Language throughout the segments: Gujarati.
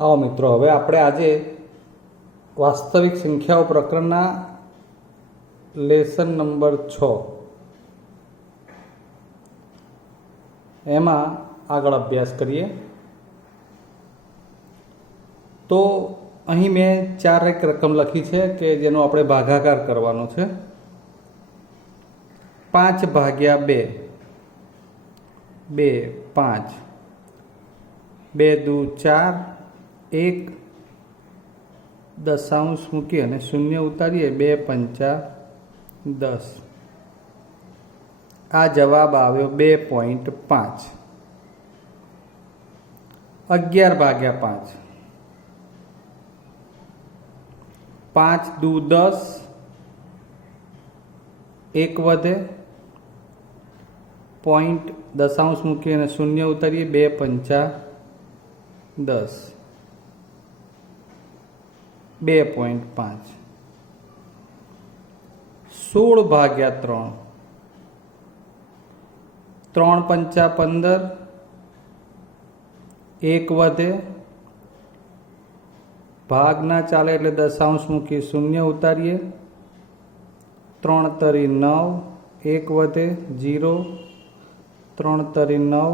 आओ मित्रों, हवे आपणे आजे वास्तविक संख्याओं प्रकरणना लेसन नंबर 6 एमां आगळ अभ्यास करीए। तो अहीं मैं 4 एक रकम लखी है कि जेनो आपणे भागाकार करवानो छे। 5 भाग्या 2 2 5 2 दू 4 1 दशांश मूकी अने शून्य उतारीए 2 पंचा 10। आ जवाब आव्यो 2.5। 11 भाग्या 5 5 दू 10 1 वधे पॉइंट दशांश मूकी अने शून्य उतारीए 2 पंचा 10 2.5। 16 भाग्या 3 3 पंचा 15 1 वधे भाग ना चाले एटले दशांश मूकी शून्य उतारीए 3 तरी 9 1 वधे 0 3 तरी 9।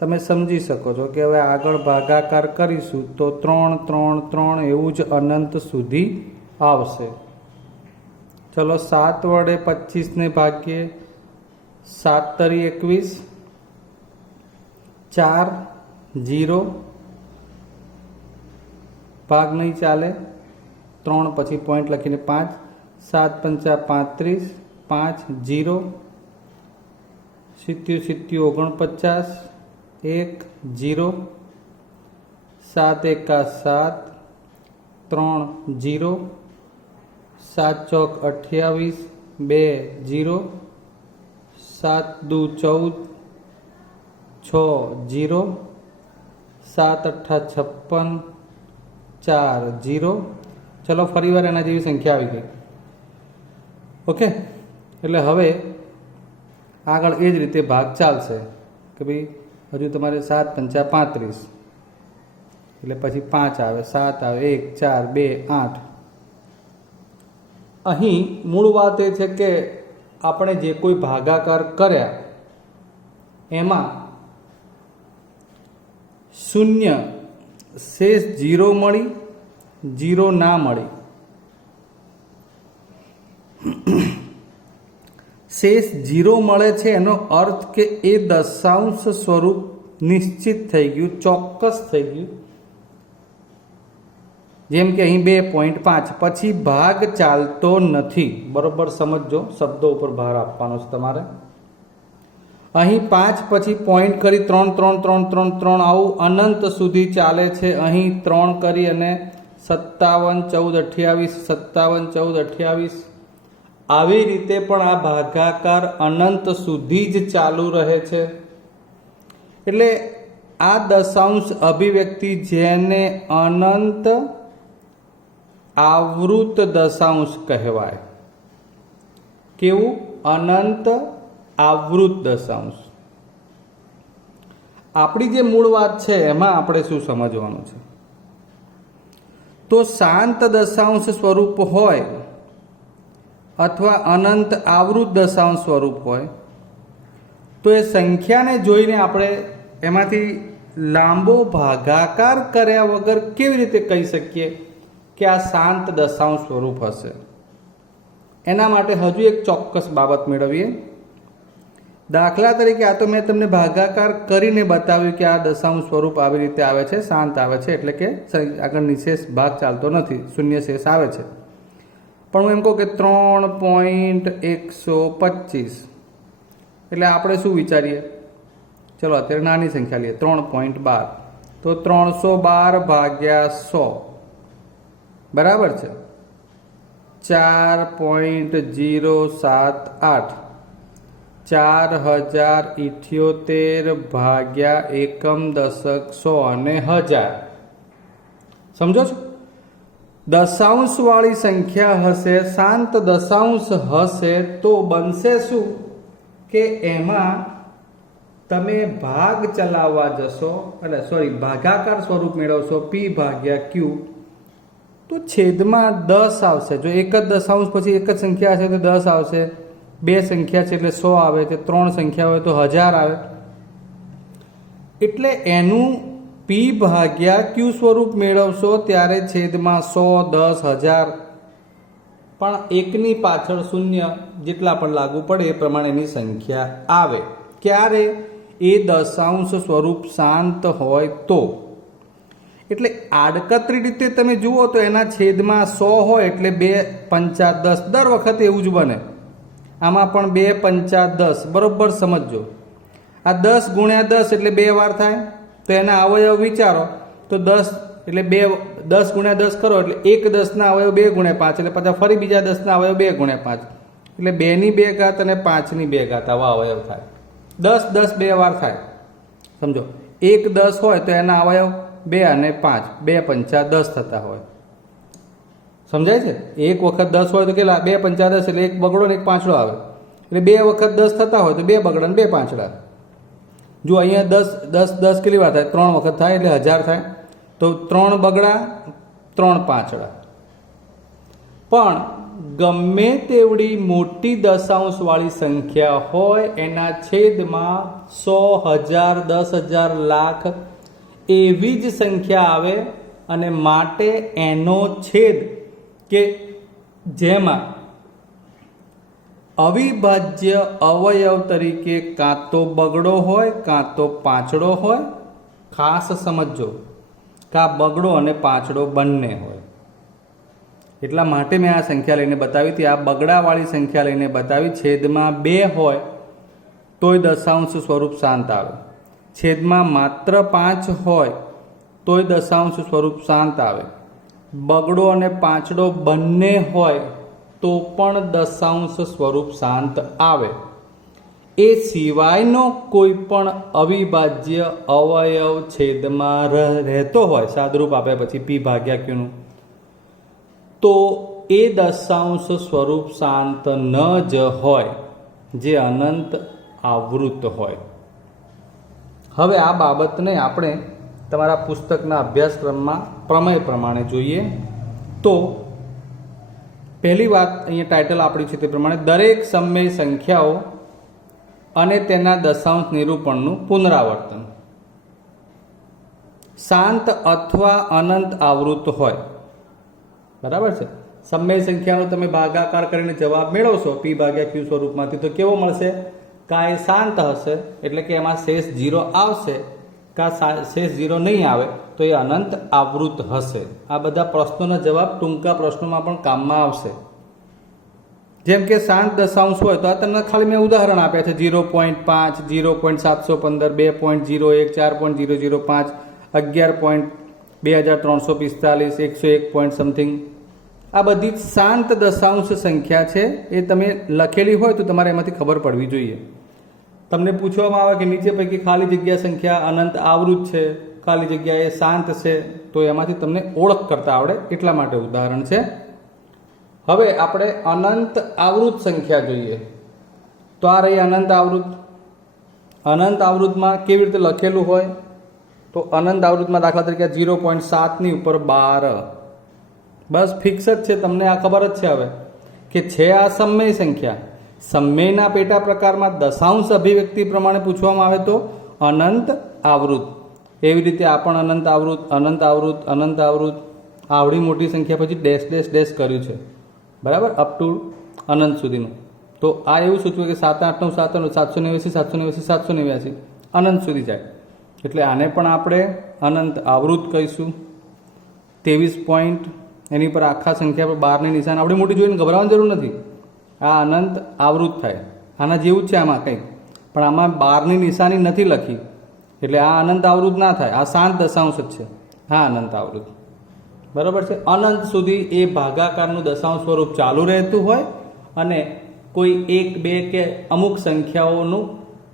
તમે સમજી શકો છો કે હવે આગળ ભાગાકાર કરીશું તો 3 3 3 એવું જ અનંત સુધી આવશે। ચલો 7 વડે 25 ને ભાગીએ 7 તરી 21 4 0 ભાગ નહીં ચાલે 3 પછી પોઈન્ટ લખીને 5 7 पंचा 35 5 0 70 70 49 1 0 7 एका 7 3 0 7 चौक 28 2 0 7 दू 14 6 0 7 अठा 56 4 0। चलो फरीवार एना जेवी संख्या आवी गई। ओके, એટલે હવે આગળ એ જ રીતે ભાગ ચાલશે કે ભાઈ हजू तमारे 7 पंचा 35 એટલે પછી 5 આવે 7 આવે 1 4 2 8। અહીં મૂળ વાત એ છે કે આપણે જે કોઈ ભાગાકાર કર્યા એમાં શૂન્ય શેષ 0 મળી 0 ના મળી। शेष 0 મળે છે એનો અર્થ કે એ દશાંશ સ્વરૂપ નિશ્ચિત થઈ ગયું, ચોક્કસ થઈ ગયું। જેમ કે અહીં 2.5 પછી ભાગ ચાલતો નથી। બરોબર સમજો, શબ્દો ઉપર ભાર આપવાનો છે તમારે। અહીં 5 પછી પોઈન્ટ કરી 3 3 3 3 3 આવું અનંત સુધી ચાલે છે। અહીં 3 કરી અને 57 14 28 57 14 28 આવી રીતે પણ આ ભાગાકાર અનંત સુધી જ ચાલુ રહે છે। એટલે આ દશાંશ અભિવ્યક્તિ જેને અનંત આવૃત દશાંશ કહેવાય। કેવું? અનંત આવૃત દશાંશ। આપણી જે મૂળ વાત છે એમાં આપણે શું સમજવાનું છે? તો શાંત દશાંશ સ્વરૂપ હોય अथवा अनंत आवृत दशांश स्वरूप होय तो ए संख्या ने जोईने आपणे एमांथी लांबो भागाकार कर्या वगर केवी रीते कही सकीए कि आ शांत दशांश स्वरूप हशे। एना माटे हजू एक चोक्कस बाबत मेळवीए। दाखला तरीके आ तो मैं तमने भागाकार करीने बताव्युं कि आ दशांश स्वरूप આવી રીતે આવે છે, શાંત આવે છે, એટલે કે આગળ નિશેષ ભાગ ચાલતો નથી, શૂન્ય શેષ આવે છે। પણ હું એમ કહું કે 3.125 એટલે આપણે શું વિચારીએ? ચલો અત્યારે નાની સંખ્યા લઈએ 3.12 તો 312 ભાગ્યા 100 બરાબર છે 4.078 4078 ભાગ્યા એકમ દશક 100 અને 1000। સમજો છો? दशांश वाली संख्या हसे, शांत दशांश हसे तो बनशे शू के एमा તમે ભાગ ચલાવવા જશો, એટલે સોરી ભાગાકાર સ્વરૂપ મેળવશો P ભાગ્યા Q, તો છેદમાં 10 આવશે. જો એક જ દશાંશ પછી એક જ સંખ્યા હશે તો 10 આવશે, બે સંખ્યા છે એટલે 100 આવે છે, ત્રણ સંખ્યા હોય તો 1000 આવે. એટલે એનું P ભાગ્યા Q સ્વરૂપ મેળવશો ત્યારે છેદમાં 100, 10, 1000 પણ એકની પાછળ શૂન્ય જેટલા પણ લાગુ પડે એ પ્રમાણેની સંખ્યા આવે. ક્યારે? એ દશાંશ સ્વરૂપ શાંત હોય તો. એટલે આડકતરી રીતે તમે જુઓ તો એના છેદમાં 100 હોય એટલે 2 પંચા 10, દર વખતે એવું જ બને. આમાં પણ 2 પંચા 10, બરોબર સમજો. આ 10 ગુણ્યા 10 એટલે 2 વાર થાય, તો એના અવયવ વિચારો તો 10 એટલે 2, 10 ગુણ્યા 10 કરો એટલે 1 10ના અવયવ 2 ગુણ્યા 5 એટલે પાછા ફરી બીજા 10ના અવયવ 2 ગુણ્યા 5 એટલે 2 ની 2 ઘાત અને 5 ની 2 ઘાત આવા અવયવ થાય. 10 10 2 વાર થાય, સમજો. 1 10 હોય તો એના અવયવ 2 અને 5, 2 પંચા 10 થતા હોય. સમજાય છે? એક વખત 10 હોય તો કેટલા? 2 પંચા 10 એટલે એક બગડો ને એક પાંચડો આવે, એટલે 2 વખત 10 થતા હોય તો 2 બગડા ને 2 પાંચડા. જો અહીંયા 10 10 10 કેટલી વાર થાય? 3 વખત થાય એટલે 1000 થાય, તો 3 બગડા 3 પાંચડા. પણ ગમે તેવડી મોટી દશાંશવાળી સંખ્યા હોય એના છેદમાં 100, 1000, 10,000, લાખ એવી જ સંખ્યા આવે, અને માટે એનો છેદ કે જેમાં અવિભાજ્ય અવયવ તરીકે કાં તો બગડો હોય કાં તો પાંચડો હોય. ખાસ સમજો કે આ બગડો અને પાંચડો બંને હોય. એટલા માટે મેં આ સંખ્યા લઈને બતાવી હતી. આ બગડાવાળી સંખ્યા લઈને બતાવી. છેદમાં 2 હોય તોય દશાંશ સ્વરૂપ શાંત આવે, છેદમાં માત્ર 5 હોય તોય દશાંશ સ્વરૂપ શાંત આવે, બગડો અને પાંચડો બંને હોય તો પણ દશાંશ સ્વરૂપ શાંત આવે. એ સિવાયનો કોઈ પણ અવિભાજ્ય અવયવ છેદમાં રહેતો હોય, સાદરૂપ આપ્યા પછી P ભાગ્યા Q નું, તો એ દશાંશ સ્વરૂપ શાંત ન જ હોય, જે અનંત આવૃત હોય. હવે આ બાબતને આપણે તમારા પુસ્તકના અભ્યાસક્રમમાં પ્રમેય પ્રમાણે જોઈએ. તો પહેલી વાત અહીંયા ટાઇટલ આપણી છે તે પ્રમાણે દરેક સમય સંખ્યાઓ અને તેના દશાંશ નિરૂપણનું પુનરાવર્તન શાંત અથવા અનંત આવૃત હોય. બરાબર છે? સમય સંખ્યાનો તમે ભાગાકાર કરીને જવાબ મેળવશો P ભાગ્યા Q સ્વરૂપમાંથી, તો કેવો મળશે? કાં એ શાંત હશે એટલે કે એમાં શેષ 0 આવશે, કાં શેષ 0 નહીં આવે તો એ અનંત આવૃત હશે. આ બધા પ્રશ્નોના જવાબ ટૂંકા પ્રશ્નોમાં પણ કામમાં આવશે. જેમ કે શાંત દશાંશ હોય તો આ તમને ખાલી મેં ઉદાહરણ આપ્યા છે. 0.5, 0.715, 2.01, 4.005, 11.2345, 101 પોઈન્ટ સમથિંગ. આ બધી શાંત દશાંશ સંખ્યા છે. એ તમે લખેલી હોય તો તમારે એમાંથી ખબર પડવી જોઈએ. તમને પૂછવામાં આવે કે નીચે પૈકી ખાલી જગ્યા સંખ્યા અનંત આવૃત છે, ખાલી જગ્યા એ શાંત છે, તો એમાંથી તમને ઓળખ કરતા આવડે એટલા માટે ઉદાહરણ છે. હવે આપણે અનંત આવૃત સંખ્યા જોઈએ. તો આ રહી અનંત આવૃત. અનંત આવૃતમાં કેવી રીતે લખેલું હોય? તો અનંત આવૃતમાં દાખલા તરીકે 0.7 ની ઉપર 12, બસ ફિક્સ જ છે. તમને આ ખબર જ છે હવે કે છે આ સમય સંખ્યા. સમયના પેટા પ્રકારમાં દશાંશ અભિવ્યક્તિ પ્રમાણે પૂછવામાં આવે તો અનંત આવૃત. એવી રીતે આ પણ અનંત આવૃત, અનંત આવૃત, અનંત આવૃત, આવડી મોટી સંખ્યા પછી ડેશ ડેશ ડેશ કર્યું છે. બરાબર? અપ ટુ અનંત સુધીનું. તો આ એવું સૂચવે કે 7, 8, 9, 7, 789, 789, 789 અનંત સુધી જાય. એટલે આને પણ આપણે અનંત આવૃત કહીશું. 23 પોઈન્ટ એની પર આખા સંખ્યા પર 12ની નિશાન આપણે મોટી જોઈને ગભરાવાની જરૂર નથી. આ અનંત આવૃત થાય. આના જેવું જ છે આમાં કંઈક, પણ આમાં 12ની નિશાની નથી લખી એટલે આ અનંત આવૃત ના થાય. આ શાંત દશાંશ જ છે. હા, અનંત આવૃત. બરાબર છે? અનંત સુધી એ ભાગાકારનું દશાંશ સ્વરૂપ ચાલુ રહેતું હોય અને કોઈ 1, 2 કે અમુક સંખ્યાઓનું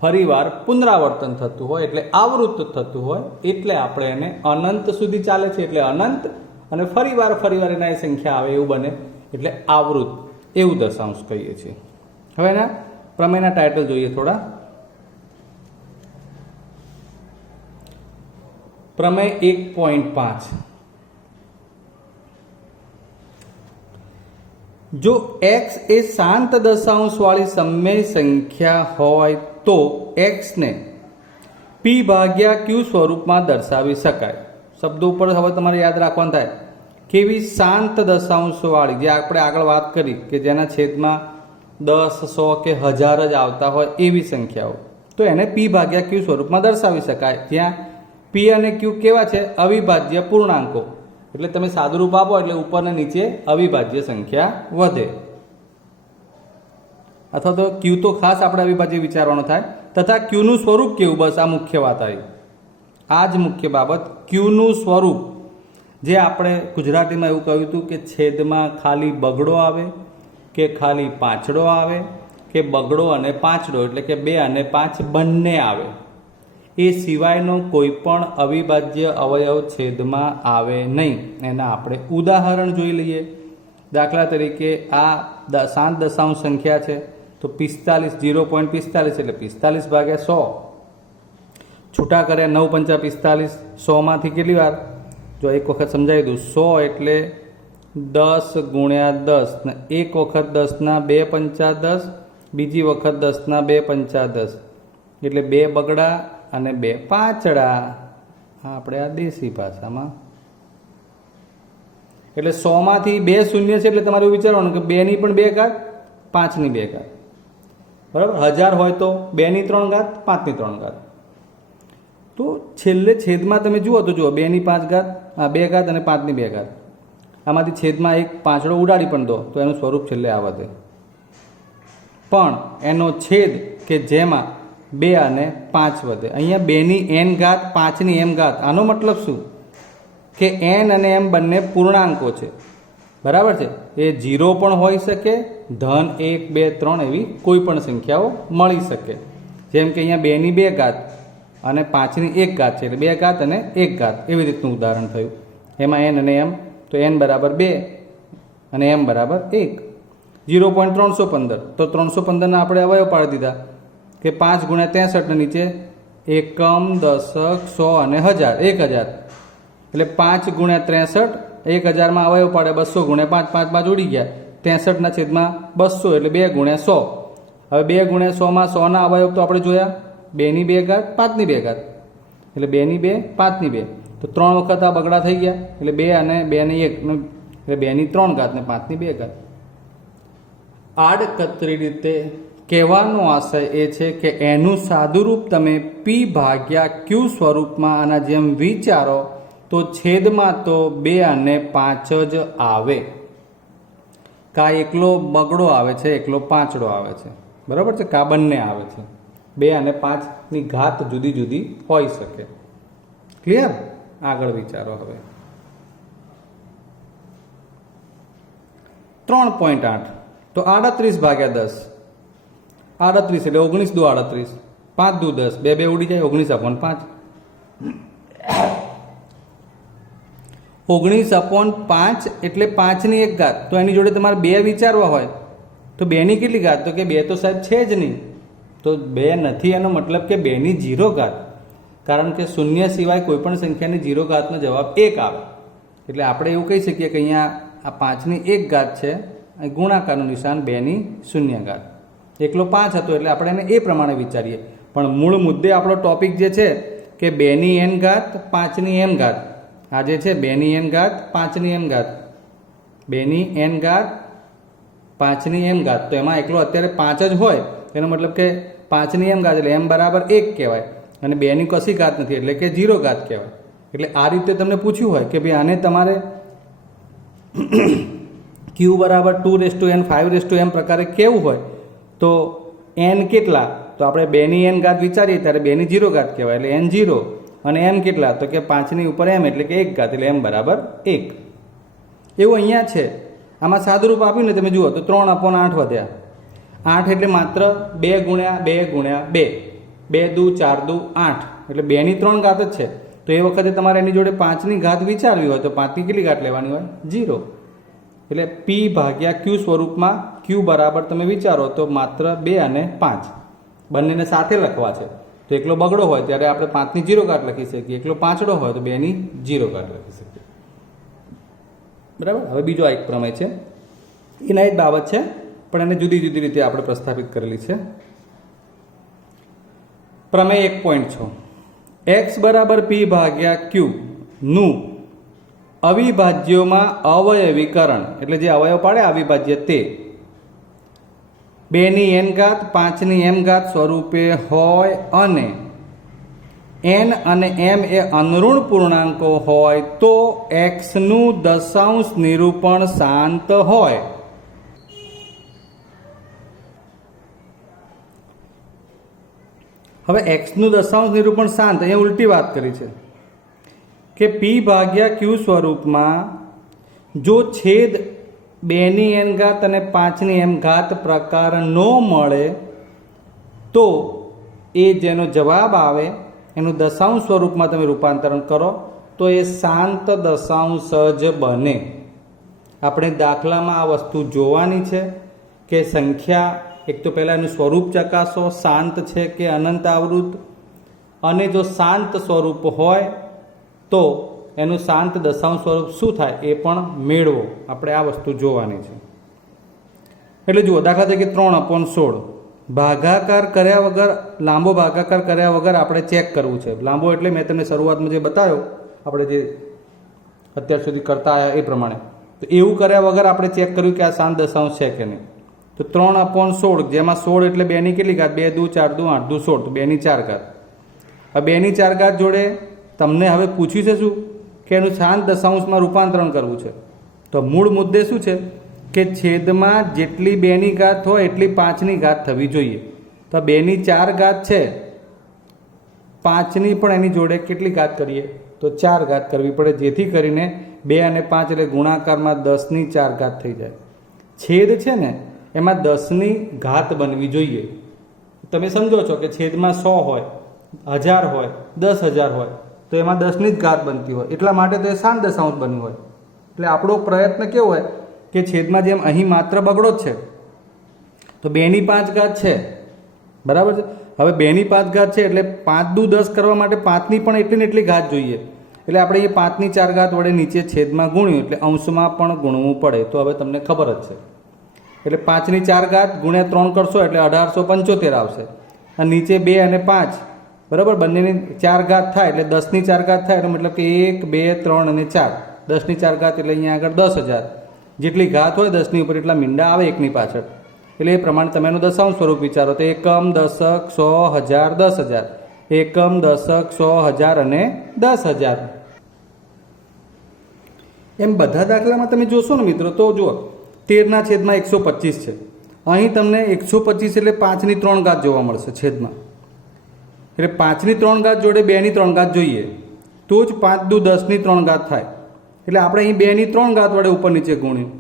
ફરીવાર પુનરાવર્તન થતું હોય એટલે આવૃત થતું હોય. એટલે આપણે એને અનંત સુધી ચાલે છે એટલે અનંત, અને ફરીવાર એના એ સંખ્યા આવે એવું બને એટલે આવૃત, એવું દશાંશ કહીએ છીએ. હવે એના પ્રમેયના ટાઇટલ જોઈએ થોડા. પ્રમેય 1.5 જો x એ શાંત દશાંશ વાળી સમય સંખ્યા હોય તો x ને p ભાગ્યા q સ્વરૂપમાં દર્શાવી શકાય. શબ્દો ઉપર હવે તમારે યાદ રાખવાનું થાય કેવી શાંત દશાંશ વાળી, જે આપણે આગળ વાત કરી કે જેના છેદમાં 10, 100 કે 1000 જ આવતા હોય એવી સંખ્યાઓ, તો એને p ભાગ્યા q સ્વરૂપમાં દર્શાવી શકાય. જ્યાં p અને q કેવા છે? અવિભાજ્ય પૂર્ણાંકો. એટલે તમે સાદુરૂપ આપો એટલે ઉપર ને નીચે અવિભાજ્ય સંખ્યા વધે. અથવા તો q તો ખાસ આપણે અવિભાજ્ય વિચારવાનો થાય. તથા q નું સ્વરૂપ કેવું, બસ આ મુખ્ય વાત આવી. આ જ મુખ્ય બાબત, q નું સ્વરૂપ. જે આપણે ગુજરાતીમાં એવું કહ્યું હતું કે છેદમાં ખાલી બગડો આવે કે ખાલી પાંચડો આવે કે બગડો અને પાંચડો, એટલે કે 2 અને 5 બંને આવે. એ સિવાયનો કોઈ પણ અવિભાજ્ય અવયવ છેદમાં આવે નહીં. એના આપણે ઉદાહરણ જોઈ લઈએ. દાખલા તરીકે આ શાંત દશાંશ સંખ્યા છે તો 45, 0.45 એટલે 45 ભાગ્યા 100. છૂટા કર્યા 9 પંચા 45. 100 માંથી કેટલી વાર? જો એક વખત સમજાવી દઉં, 100 એટલે 10 ગુણ્યા 10 ને એક વખત 10 ના 2 પંચા 10, બીજી વખત 10 ના 2 પંચા 10, એટલે 2 બગડા અને 2 પાંચડા. આપણે આ દેશી ભાષામાં, એટલે 100 માંથી 2 શૂન્ય છે એટલે તમારે એવું વિચારવાનું કે 2 ની પણ 2 ઘાત, 5 ની 2 ઘાત. બરાબર. 1000 હોય તો 2 ની 3 ઘાત, 5 ની 3 ઘાત. તો છેલ્લે છેદમાં તમે જુઓ તો જુઓ 2 ની 5 ઘાત, 2 ઘાત અને 5 ની 2 ઘાત. આમાંથી છેદમાં એક પાંચડો ઉડાડી પણ દો તો એનું સ્વરૂપ છેલ્લે આ વધે. પણ એનો છેદ કે જેમાં 2 અને 5 વધે. અહીંયા 2 ની n ઘાત, 5 ની m ઘાત. આનો મતલબ શું? કે n અને m બંને પૂર્ણાંકો છે. બરાબર છે. એ 0 પણ હોઈ શકે, ધન 1, 2, 3 એવી કોઈ પણ સંખ્યાઓ મળી શકે. જેમ કે અહીંયા 2 ની 2 ઘાત અને 5 ની 1 ઘાત છે, એટલે 2 ઘાત અને 1 ઘાત એવી રીતનું ઉદાહરણ થયું. એમાં n અને m, તો n બરાબર 2 અને m બરાબર 1. 0.315 તો 315 આપણે અવયવ પાડી દીધા કે 5 ગુણ્યા 63 નીચે એકમ, દશક, 100 અને 1000, 1000. એટલે 5 ગુણ્યા 63, 1000 માં અવયવ પાડે 200 ગુણ્યા 5, 5 5 ઉડી ગયા, 63 ના છેદમાં 200 એટલે 2 ગુણ્યા 100. હવે 2 ગુણ્યા 100 માં 100 ના અવયવ તો આપણે જોયા 2 ની 2 ઘાત, 5 ની 2 ઘાત, એટલે 2 ની 2, 5 ની 2. તો 3 વખત આ બગડા થઈ ગયા, એટલે 2 અને 2 ની 1, એટલે 2 ની 3 ઘાત ને 5 ની 2 ઘાત. આડકતરી રીતે કહેવાનો આશય એ છે કે એનું સાદુરૂપ તમે p ભાગ્યા q સ્વરૂપમાં આના જેમ વિચારો તો છેદમાં તો 2 અને 5 જ આવે. કા એકલો બગડો આવે છે, એકલો પાંચડો આવે છે. બરાબર છે. કા બંને આવે છે. 2 અને 5 ની ઘાત જુદી જુદી હોઈ શકે. ક્લિયર? આગળ વિચારો. હવે 3.8 તો 38 ભાગ્યા 10. 38 એટલે 19 દુ 38, 5 દુ 10, 2 2 ઉડી જાય, 19/5. 19/5 એટલે 5 ની 1 ઘાત. તો એની જોડે તમારે 2 વિચારવા હોય તો 2 ની કેટલી ઘાત? તો કે 2 તો સાહેબ છે જ નહીં. તો 2 નથી, એનો મતલબ કે 2 ની 0 ઘાત. કારણ કે શૂન્ય સિવાય કોઈ પણ સંખ્યાની 0 ઘાતનો જવાબ 1 આવે. એટલે આપણે એવું કહી શકીએ કે અહીંયા આ 5 ની 1 ઘાત છે, ગુણાકારનું નિશાન 2 ની 0 ઘાત. એકલો 5 હતો એટલે આપણે એને એ પ્રમાણે વિચારીએ. પણ મૂળ મુદ્દે આપણો ટોપિક જે છે કે 2 ની n ઘાત, 5 ની m ઘાત. આ જે છે 2 ની n ઘાત, 5 ની m ઘાત, 2 ની n ઘાત, 5 ની m ઘાત. તો એમાં એકલો અત્યારે 5 જ હોય, એનો મતલબ કે 5 ની m ઘાત એટલે m બરાબર 1 કહેવાય, અને 2 ની કશી ઘાત નથી એટલે કે 0 ઘાત કહેવાય. એટલે આ રીતે તમને પૂછ્યું હોય કે ભાઈ આને તમારે q બરાબર 2n 5m પ્રકારે કેવું હોય તો n કેટલા? તો આપણે 2 ની n ઘાત વિચારીએ ત્યારે 2 ની 0 ઘાત કહેવાય, એટલે n 0. અને m કેટલા? તો કે 5 ની ઉપર m એટલે કે 1 ઘાત, એટલે m બરાબર 1. એવું અહીંયા છે. આમાં સાદુરૂપ આપ્યું ને તમે જુઓ તો 3/8 વધ્યા. 8 એટલે માત્ર 2 ગુણ્યા 2 ગુણ્યા 2, 2 દુ 4 દુ 8, એટલે 2 ની 3 ઘાત જ છે. તો એ વખતે તમારે એની જોડે 5 ની ઘાત વિચારવી હોય તો 5 ની કેટલી ઘાત લેવાની હોય? 0. એટલે p ભાગ્યા q સ્વરૂપમાં q બરાબર તમે વિચારો તો માત્ર 2 અને 5 બંનેને સાથે લખવા છે. તો તો એકલો બગડો હોય ત્યારે આપણે 5ની 0 ઘાત લખી શકીએ, એકલો પાંચડો હોય તો 2ની 0 ઘાત લખી શકીએ. બરાબર. હવે બીજો આ એક પ્રમેય છે, એના જ બાબત છે પણ એને જુદી જુદી રીતે આપણે પ્રસ્થાપિત કરેલી છે. પ્રમેય 1.6 x બરાબર p ભાગ્યા q નું અવિભાજ્યોમાં અવયવીકરણ, એટલે જે અવયવ પાડે અવિભાજ્ય તે 2ની n ઘાત 5ની m ઘાત સ્વરૂપે હોય અને n અને m એ અનઋણ પૂર્ણાંકો હોય તો x નું દશાંશ નિરૂપણ શાંત હોય. હવે x નું દશાંશ નિરૂપણ શાંત, અહીંયા ઉલટી વાત કરી છે કે p ભાગ્યા q સ્વરૂપમાં જો છેદ 2ની n ઘાત અને 5ની m ઘાત પ્રકારનો મળે તો એ જેનો જવાબ આવે એનું દશાંશ સ્વરૂપમાં તમે રૂપાંતરણ કરો તો એ શાંત દશાંશ જ બને. આપણે દાખલામાં આ વસ્તુ જોવાની છે કે સંખ્યા, એક તો પહેલાં એનું સ્વરૂપ ચકાસો, શાંત છે કે અનંત આવૃત, અને જો શાંત સ્વરૂપ હોય તો એનું શાંત દશાંશ સ્વરૂપ શું થાય એ પણ મેળવો. આપણે આ વસ્તુ જોવાની છે. એટલે જુઓ, દાખલા તરીકે 3/16 ભાગાકાર કર્યા વગર, લાંબો ભાગાકાર કર્યા વગર આપણે ચેક કરવું છે. લાંબો એટલે મેં તમને શરૂઆતમાં જે બતાવ્યો, આપણે જે અત્યાર સુધી કરતા આવ્યા એ પ્રમાણે, તો એવું કર્યા વગર આપણે ચેક કર્યું કે આ શાંત દશાંશ છે કે નહીં. તો 3/16 જેમાં 16 એટલે 2ની કેટલી ઘાત, 2 દુ 4 દુ 8 દુ 16, તો 2ની 4 ઘાત. હવે 2ની 4 ઘાત જોડે તમને હવે પૂછ્યું છે શું કે એનું શાંત દશાંશમાં રૂપાંતરણ કરવું છે. તો મૂળ મુદ્દે શું છે કે છેદમાં જેટલી 2ની ઘાત હોય એટલી 5ની ઘાત થવી જોઈએ. તો 2ની 4 ઘાત છે, 5ની પણ એની જોડે કેટલી ઘાત કરીએ તો 4 ઘાત કરવી પડે, જેથી કરીને 2 અને 5 એટલે ગુણાકારમાં 10ની 4 ઘાત થઈ જાય. છેદ છે ને એમાં 10ની ઘાત બનવી જોઈએ. તમે સમજો છો કે છેદમાં 100 હોય, 1000 હોય, 10,000 હોય તો એમાં 10ની જ ઘાત બનતી હોય, એટલા માટે તો એ શાંત દશાંશ બન્યું હોય. એટલે આપણો પ્રયત્ન કેવો હોય કે છેદમાં જેમ અહીં માત્ર બગડો જ છે તો 2ની 5 ઘાત છે, બરાબર છે. હવે 2ની 5 ઘાત છે એટલે 5 દુ 10 કરવા માટે 5ની પણ એટલી ને એટલી ઘાત જોઈએ. એટલે આપણે એ 5ની 4 ઘાત વડે નીચે છેદમાં ગુણ્યું એટલે અંશમાં પણ ગુણવું પડે. તો હવે તમને ખબર જ છે. એટલે 5ની 4 ઘાત ગુણ્યા 3 કરશો એટલે 1875 આવશે. અને નીચે 2 અને 5 બરાબર બંનેની 4 ઘાત થાય એટલે 10ની 4 ઘાત થાય, એટલે મતલબ કે 1 2 3 અને 4, 10ની 4 ઘાત એટલે અહીંયા આગળ 10,000 જેટલી ઘાત હોય 10ની ઉપર એટલા મીંડા આવે એકની પાછળ. એટલે એ પ્રમાણે તમે એનું દશાંશ સ્વરૂપ વિચારો તો એકમ, દશક, 100, 1000, 10,000, એકમ, દશક, 100, 1000 અને 10,000. એમ બધા દાખલામાં તમે જોશો ને મિત્રો તો જુઓ 13/125 છે. અહીં તમને 125 એટલે 5ની 3 ઘાત જોવા મળશે છેદમાં. એટલે 5ની 3 ઘાત જોડે 2ની 3 ઘાત જોઈએ તો જ 5 દુ 10ની 3 ઘાત થાય. એટલે આપણે અહીં 2ની 3 ઘાત વડે ઉપર નીચે ગુણ્યું,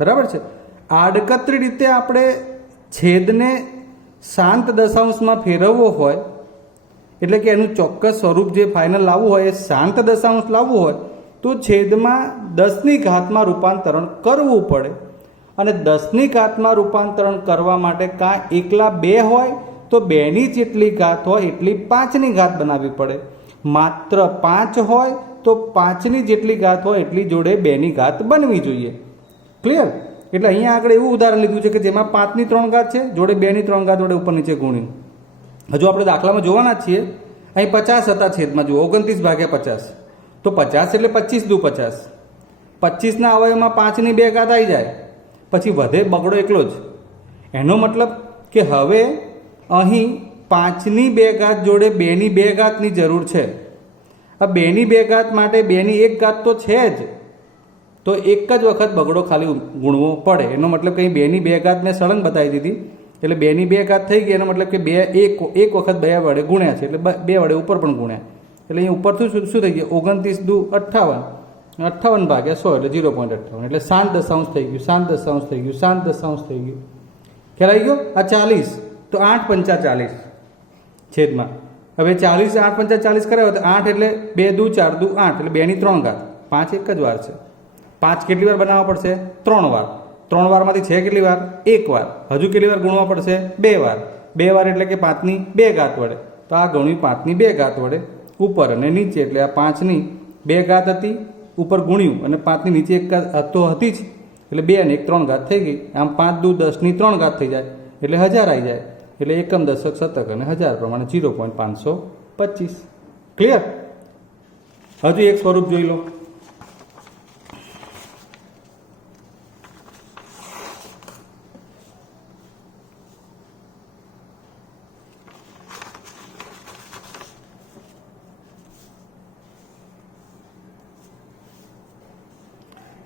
બરાબર છે. આડકતરી રીતે આપણે છેદને શાંત દશાંશમાં ફેરવવો હોય, એટલે કે એનું ચોક્કસ સ્વરૂપ જે ફાઇનલ લાવવું હોય એ શાંત દશાંશ લાવવું હોય તો છેદમાં 10ની ઘાતમાં રૂપાંતરણ કરવું પડે. અને 10ની ઘાતમાં રૂપાંતરણ કરવા માટે કાં એકલા 2 હોય તો 2ની જેટલી ઘાત હોય એટલી 5ની ઘાત બનાવવી પડે, માત્ર 5 હોય તો 5ની જેટલી ઘાત હોય એટલી જોડે 2ની ઘાત બનવી જોઈએ. ક્લિયર? એટલે અહીંયા આગળ એવું ઉદાહરણ લીધું છે કે જેમાં 5ની 3 ઘાત છે, જોડે 2ની 3 ઘાત વડે ઉપર નીચે ગુણ્યું. હજુ આપણે દાખલામાં જોવાના છીએ. અહીં 50 હતા છેદમાં, જુઓ 29/50, તો 50 એટલે 25 દુ 50, 25ના અવયવમાં 5ની 2 ઘાત આવી જાય, પછી વધે બગડો એકલો જ. એનો મતલબ કે હવે અહીં 5ની 2 ઘાત જોડે 2ની 2 ઘાતની જરૂર છે. આ 2ની 2 ઘાત માટે 2ની 1 ઘાત તો છે જ, તો એક જ વખત બગડો ખાલી ગુણવો પડે. એનો મતલબ કે અહીં 2ની 2 ઘાત મેં સળંગ બતાવી દીધી, એટલે 2ની 2 ઘાત થઈ ગઈ. એનો મતલબ કે એક વખત 2 વડે ગુણ્યા છે, એટલે 2 વડે ઉપર પણ ગુણ્યા. એટલે અહીં ઉપરથી શું થઈ ગયું 29 દુ 58, 58/100 એટલે 0.58, એટલે શાંત દશાંશ થઈ ગયું, શાંત દશાંશ થઈ ગયું, શાંત દશાંશ થઈ ગયું. ખ્યાલ આવી ગયો? આ 40 તો 8 × 40 છેદમાં. હવે 40 8 × 40 કરાયો તો 8 એટલે 2 દુ 4 દુ 8 એટલે 2ની 3 ઘાત. 5 એક જ વાર છે. 5 કેટલી વાર બનાવવા પડશે? 3 વાર. 3 વારમાંથી છે કેટલી વાર? 1 વાર. હજુ કેટલી વાર ગુણવા પડશે? 2 વાર. 2 વાર એટલે કે 5ની 2 ઘાત વડે. તો તો આ ગણ્યું 5ની 2 ઘાત વડે ઉપર અને નીચે, એટલે આ 5ની 2 ઘાત હતી, ઉપર ગુણ્યું અને 5ની નીચે 1 ઘાત તો હતી જ, એટલે 2 અને 1 3 ઘાત થઈ ગઈ. આમ 5 દુ 10ની 3 ઘાત થઈ જાય એટલે 1000 આવી જાય. એટલે એકમ, દશક, શતક અને 1000 પ્રમાણે 0.525. ક્લિયર? હજુ એક સ્વરૂપ જોઈ લો.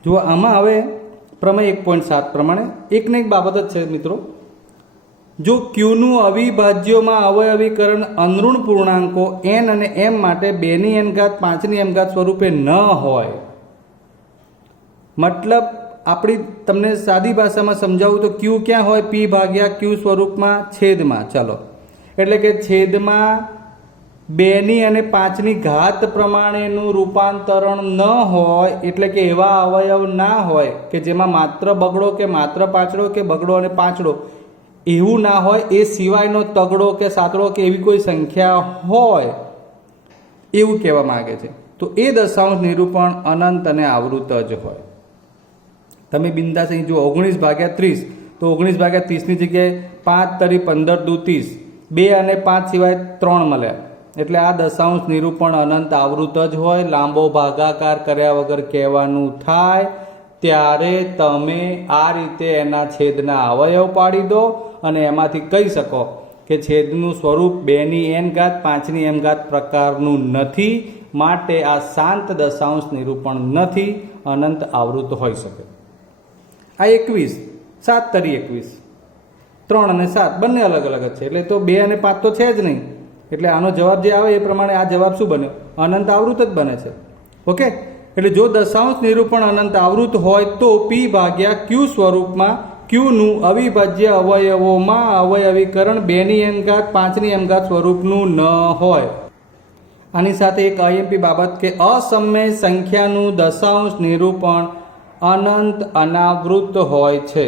જુઓ, આમાં હવે પ્રમેય 1.7 પ્રમાણે એકને એક બાબત જ છે મિત્રો. જો ક્યુનું અવિભાજ્યોમાં અવયવીકરણ અનઋણ પૂર્ણાંકો n અને m માટે 2ની n ઘાત 5ની m ઘાત સ્વરૂપે ન હોય, મતલબ આપણી તમને સાદી ભાષામાં સમજાવું તો ક્યુ ક્યાં હોય? p ભાગ્યા q સ્વરૂપમાં, છેદમાં. ચલો, એટલે કે છેદમાં 2ની અને 5ની ઘાત પ્રમાણેનું રૂપાંતરણ ન હોય, એટલે કે એવા અવયવ ના હોય કે જેમાં માત્ર બગડો કે માત્ર પાછડો કે બગડો અને પાછડો એવું ના હોય, એ સિવાયનો તગડો કે સાતડો કે એવી કોઈ સંખ્યા હોય, એવું કહેવા માંગે છે. તો એ દશાંશ નિરૂપણ અનંત અને આવૃત જ હોય. તમે બિંદાસ અહીં જુઓ, 19/30, તો 19/30ની જગ્યાએ 5 તરી 15 દુ 30, 2 અને 5 સિવાય 3 મળ્યા, એટલે આ દશાંશ નિરૂપણ અનંત આવૃત જ હોય. લાંબો ભાગાકાર કર્યા વગર કહેવાનું થાય ત્યારે તમે આ રીતે એના છેદના અવયવ પાડી દો અને એમાંથી કહી શકો કે છેદનું સ્વરૂપ 2ની n ઘાત 5ની m ઘાત પ્રકારનું નથી, માટે આ શાંત દશાંશ નિરૂપણ નથી, અનંત આવૃત હોઈ શકે. આ 21, 7 તરી 21, 3 અને 7 બંને અલગ અલગ જ છે, એટલે તો 2 અને 5 તો છે જ નહીં. એટલે આનો જવાબ જે આવે એ પ્રમાણે આ જવાબ શું બન્યો? અનંત આવૃત જ બને છે. ઓકે, એટલે જો દશાંશ નિરૂપણ અનંત આવૃત હોય તો p ભાગ્યા q સ્વરૂપમાં ક્યુનું અવિભાજ્ય અવયવોમાં અવયવીકરણ 2ની n ઘાત 5ની m ઘાત સ્વરૂપનું ન હોય. આની સાથે એક IMP બાબત કે અસમય સંખ્યાનું દશાંશ નિરૂપણ અનંત અનાવૃત હોય છે.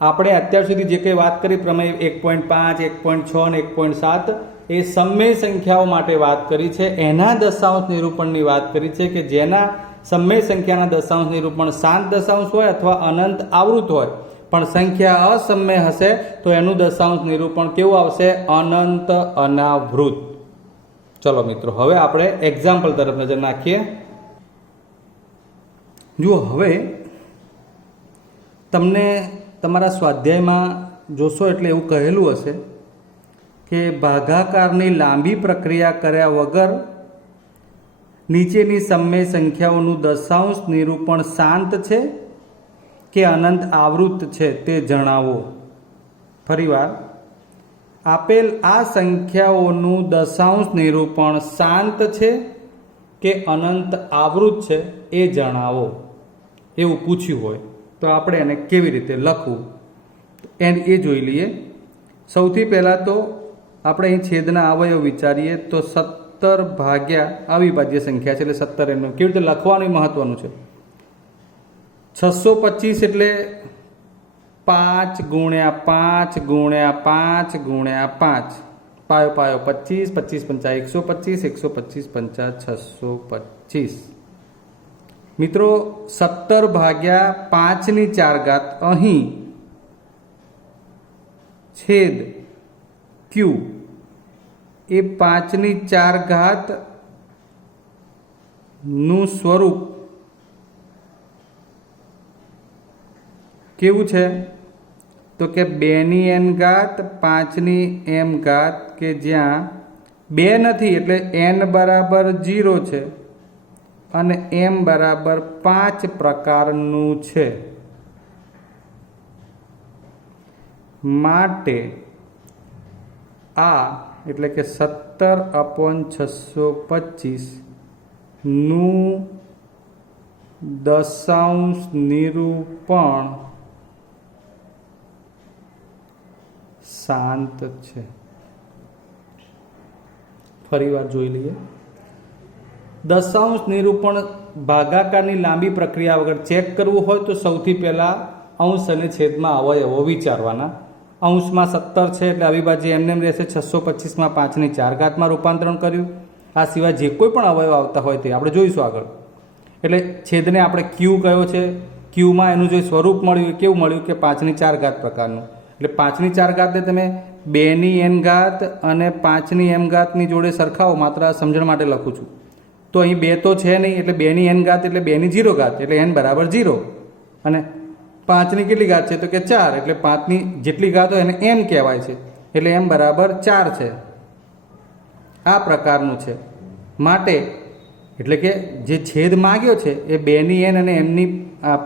આપણે અત્યાર સુધી જે કંઈ વાત કરી પ્રમેય 1.5, 1.6 અને 1.7 એ સમય સંખ્યાઓ માટે વાત કરી છે. એના દશાંશ નિરૂપણની વાત કરી છે કે જેના સમય સંખ્યાના દશાંશ નિરૂપણ શાંત દશાંશ હોય અથવા અનંત આવૃત હોય, પણ સંખ્યા અસમય હશે તો એનું દશાંશ નિરૂપણ કેવું આવશે? અનંત અનાવૃત. ચલો મિત્રો, હવે આપણે એક્ઝામ્પલ તરફ નજર નાખીએ. જુઓ, હવે તમને તમારા સ્વાધ્યાયમાં જોશો એટલે એવું કહેલું હશે કે ભાગાકારની લાંબી પ્રક્રિયા કર્યા વગર નીચેની સમય સંખ્યાઓનું દશાંશ નિરૂપણ શાંત છે કે અનંત આવૃત છે તે જણાવો. ફરીવાર, આપેલ આ સંખ્યાઓનું દશાંશ નિરૂપણ શાંત છે કે અનંત આવૃત છે એ જણાવો, એવું પૂછ્યું હોય તો આપણે એને કેવી રીતે લખવું એ જોઈ લઈએ. સૌથી પહેલાં તો આપણે અહીં છેદના અવયવ વિચારીએ તો 17 ભાગ્યા અવિભાજ્ય સંખ્યા છે એટલે 17 એનું કેવી રીતે લખવાનું મહત્વનું છે. 625 એટલે 5 ગુણ્યા 5 ગુણ્યા 5 ગુણ્યા 5, પાયો પાયો 25, 25 પંચા 125, 125 પંચા 625. મિત્રો, 17 ભાગ્યા 5ની 4 ઘાત અહીં છેદ q એ 5ની 4 ઘાત નું સ્વરૂપ કેવું છે? તો કે 2ની n ઘાત 5ની m ઘાત, કે જ્યાં 2 નથી એટલે n બરાબર 0 છે અને m બરાબર 5 પ્રકારનું છે. માટે આ એટલે કે 17/625 નું દશાંશ નિરૂપણ શાંત છે. ફરીવાર જોઈ લઈએ. દશાંશ નિરૂપણ ભાગાકારની લાંબી પ્રક્રિયા વગર ચેક કરવું હોય તો સૌથી પહેલાં અંશ અને છેદમાં અવયવો વિચારવાના. અંશમાં 17 છે એટલે અવિભાજ્ય એમને એમ રહેશે. 625માં 5ની 4 ઘાતમાં રૂપાંતરણ કર્યું. આ સિવાય જે કોઈ પણ અવયવ આવતા હોય તે આપણે જોઈશું આગળ. એટલે છેદને આપણે ક્યુ કયો છે. ક્યુમાં એનું જે સ્વરૂપ મળ્યું એ કેવું મળ્યું કે 5ની 4 ઘાત પ્રકારનું. એટલે 5ની 4 ઘાતને તમે 2ની n ઘાત અને 5ની m ઘાતની જોડે સરખાવો. માત્ર આ સમજણ માટે લખું છું. તો અહીં 2 તો છે નહીં એટલે 2ની n ઘાત એટલે 2ની 0 ઘાત એટલે n બરાબર 0. અને 5ની કેટલી ઘાત છે તો કે 4 એટલે 5ની જેટલી ઘાત હોય એને m કહેવાય છે એટલે m બરાબર 4 છે. આ પ્રકારનું છે. માટે એટલે કે જે છેદ માગ્યો છે એ 2ની n અને mની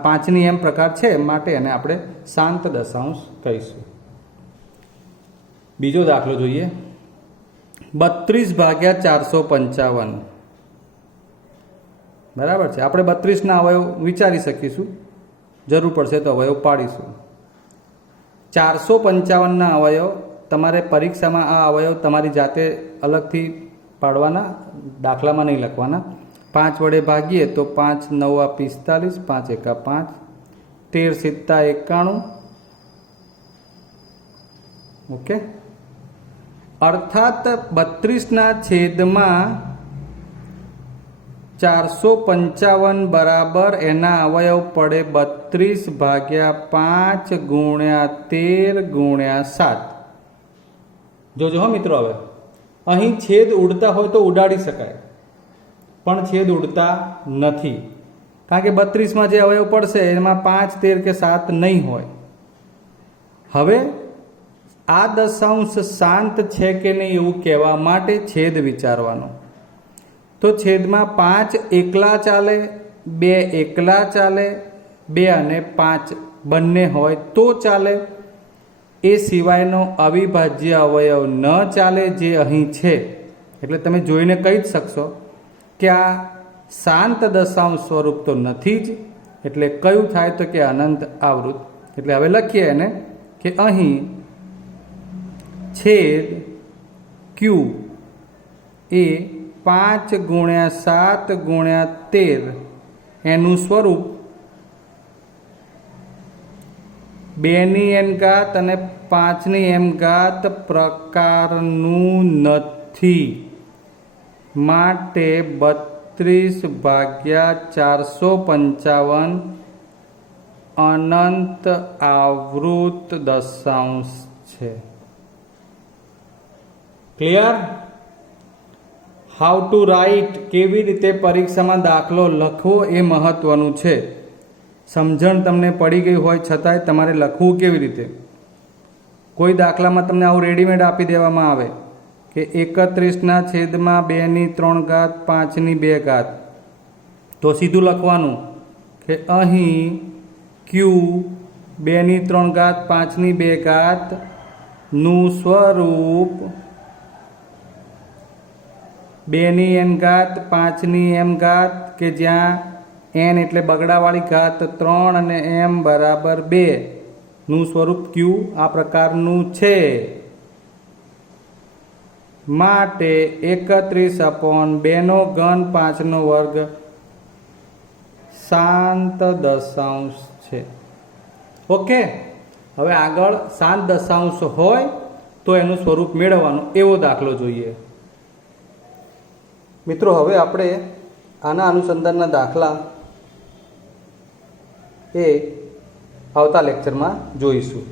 5ની m પ્રકાર છે. માટે એને આપણે શાંત દશાંશ કહીશું. બીજો દાખલો જોઈએ. 32/455 બરાબર છે. આપણે 32ના અવયવ વિચારી શકીશું. જરૂર પડશે તો અવયવ પાડીશું. 455ના અવયવ તમારે પરીક્ષામાં આ અવયવ તમારી જાતે અલગથી પાડવાના, દાખલામાં નહીં લખવાના. 5 વડે ભાગીએ તો 5 9 45, 5 1 5, 13 7 91. ઓકે. અર્થાત 32ના છેદમાં 455 બરાબર એના અવયવ પડે 32/5 ગુણ્યા 13 ગુણ્યા 7. જોજો હો મિત્રો. હવે અહીં છેદ ઉડતા હોય તો ઉડાડી શકાય, પણ છેદ ઉડતા નથી. કારણ કે 32માં જે અવયવ પડશે એમાં 5 13 કે 7 નહીં હોય. હવે આ દશાંશ શાંત છે કે નહીં એવું કહેવા માટે છેદ વિચારવાનો. તો છેદમાં 5 એકલા ચાલે, 2 એકલા ચાલે, 2 અને 5 બંને હોય તો ચાલે. એ સિવાયનો અવિભાજ્ય અવયવ ન ચાલે જે અહીં છે. એટલે તમે જોઈને કહી જ શકશો કે આ શાંત દશાંશ સ્વરૂપ તો નથી જ. એટલે કયું થાય તો કે અનંત આવૃત. એટલે હવે લખીએ એને કે અહીં છેદ ક્યુ એ 5 ગુણ્યા 7 ગુણ્યા 13 એનું સ્વરૂપ 2ની n ઘાત અને 5ની m ઘાત પ્રકારનું નથી. માટે 32/455 અનંત આવૃત દશાંશ છે. ક્લિયર? હાઉ ટુ રાઇટ, કેવી રીતે પરીક્ષામાં દાખલો લખવો એ મહત્વનું છે. સમજણ તમને પડી ગઈ હોય છતાંય તમારે લખવું કેવી રીતે. કોઈ દાખલામાં તમને આવું રેડીમેડ આપી દેવામાં આવે કે 31ના છેદમાં 2ની 3 ઘાત 5ની 2 ઘાત. તો સીધું લખવાનું કે અહીં ક્યુ 2ની 3 ઘાત 5ની 2 ઘાત નું સ્વરૂપ 2ની n ઘાત 5ની m ઘાત કે જ્યાં n એટલે બગડાવાળી ઘાત 3 અને m બરાબર 2 નું સ્વરૂપ ક્યુ આ પ્રકારનું છે. માટે 31/2 ઘન 5 વર્ગ શાંત દશાંશ છે. ઓકે. હવે આગળ શાંત દશાંશ હોય તો એનું સ્વરૂપ મેળવવાનું એવો દાખલો જોઈએ. મિત્રો હવે આપણે આના અનુસંધાનના દાખલા એ આવતા લેક્ચરમાં જોઈશું.